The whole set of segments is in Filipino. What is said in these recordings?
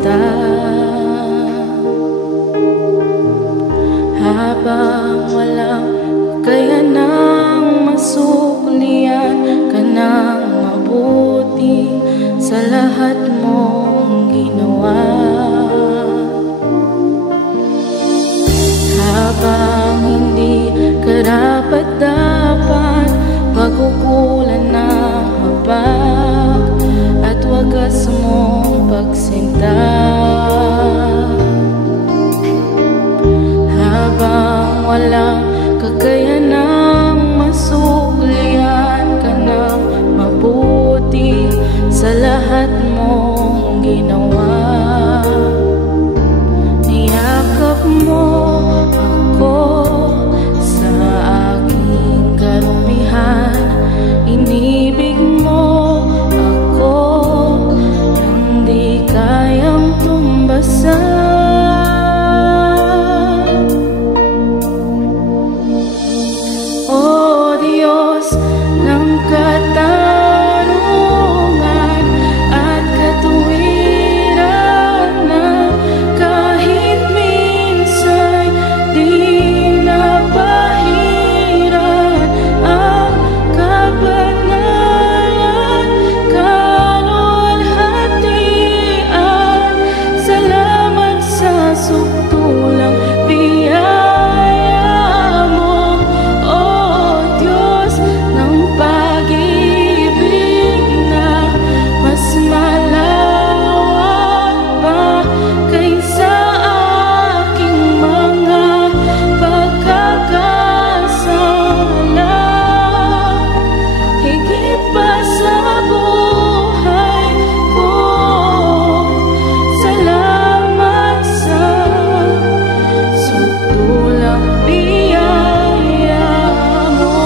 sinta. Habang walang kakayanang masuklian ka ng mabuti sa lahat mong ginawa. Habang hindi karapat-dapat pagkukulan ng habag at wagas mong pagsinta. Habang walang kakayanang masuklian ka ng mabuti sa lahat mong ginawa. Niyakap mo ako sa aking karumihan, inibig mo ako nang di kayang tumbasan. O Diyos ng katarungan at katuwiran, na kahit minsan di napahiran ang kabanalan, kaluwalhatian. Salamat sa sukdulang biyaya mo, O Diyos ng pag-ibig na mas malawak pa kaysa aking mga pagkakasala. Higit pa sa buhay ko, salamat sa sukdulang biyaya mo.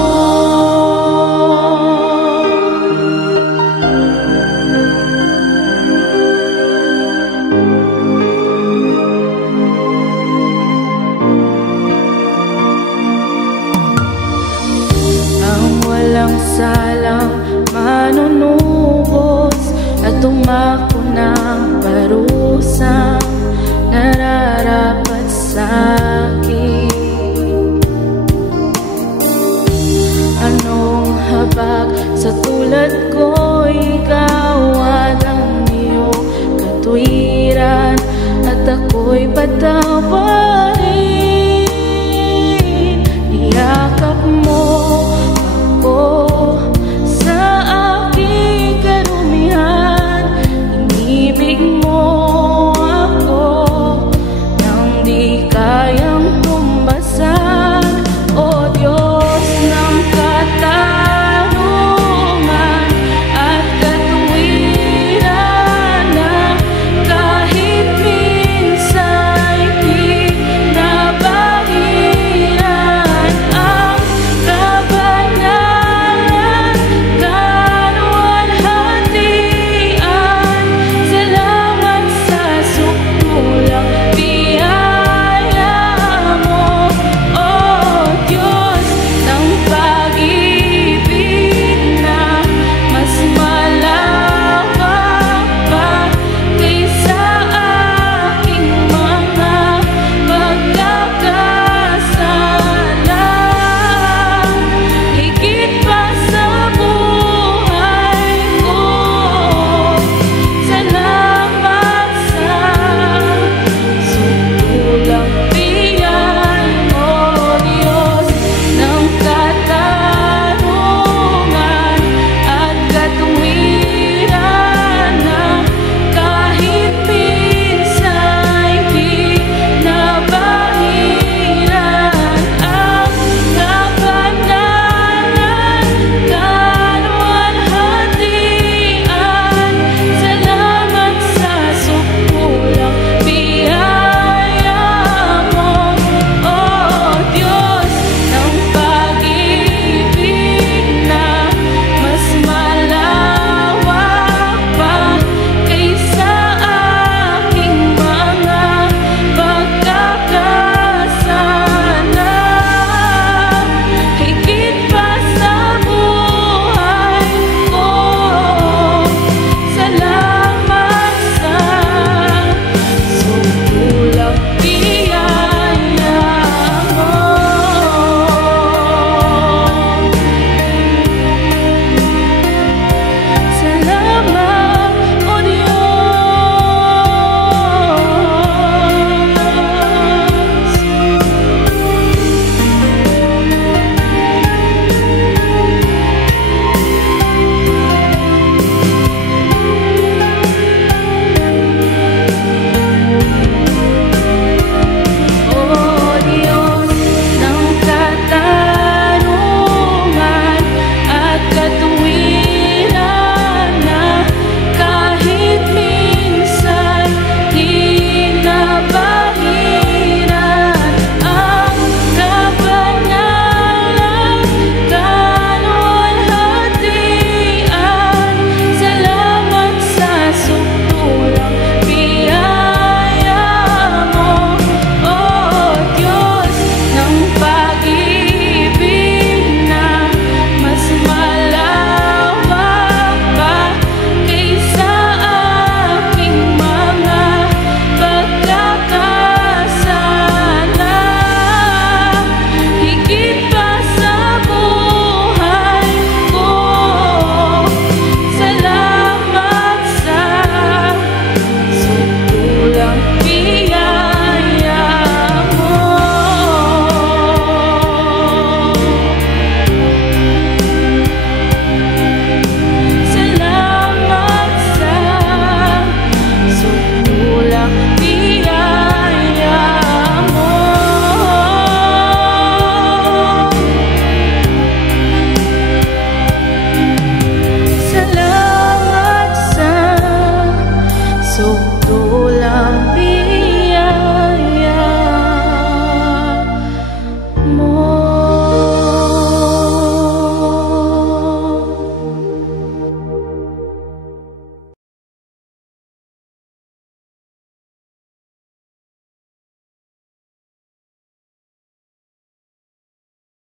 Ang walang salang manunubos at tumako ng parusang nararapat sa akin. Anong habag sa tulad ko'y kawad ang iyong katwiran, at ako'y patawad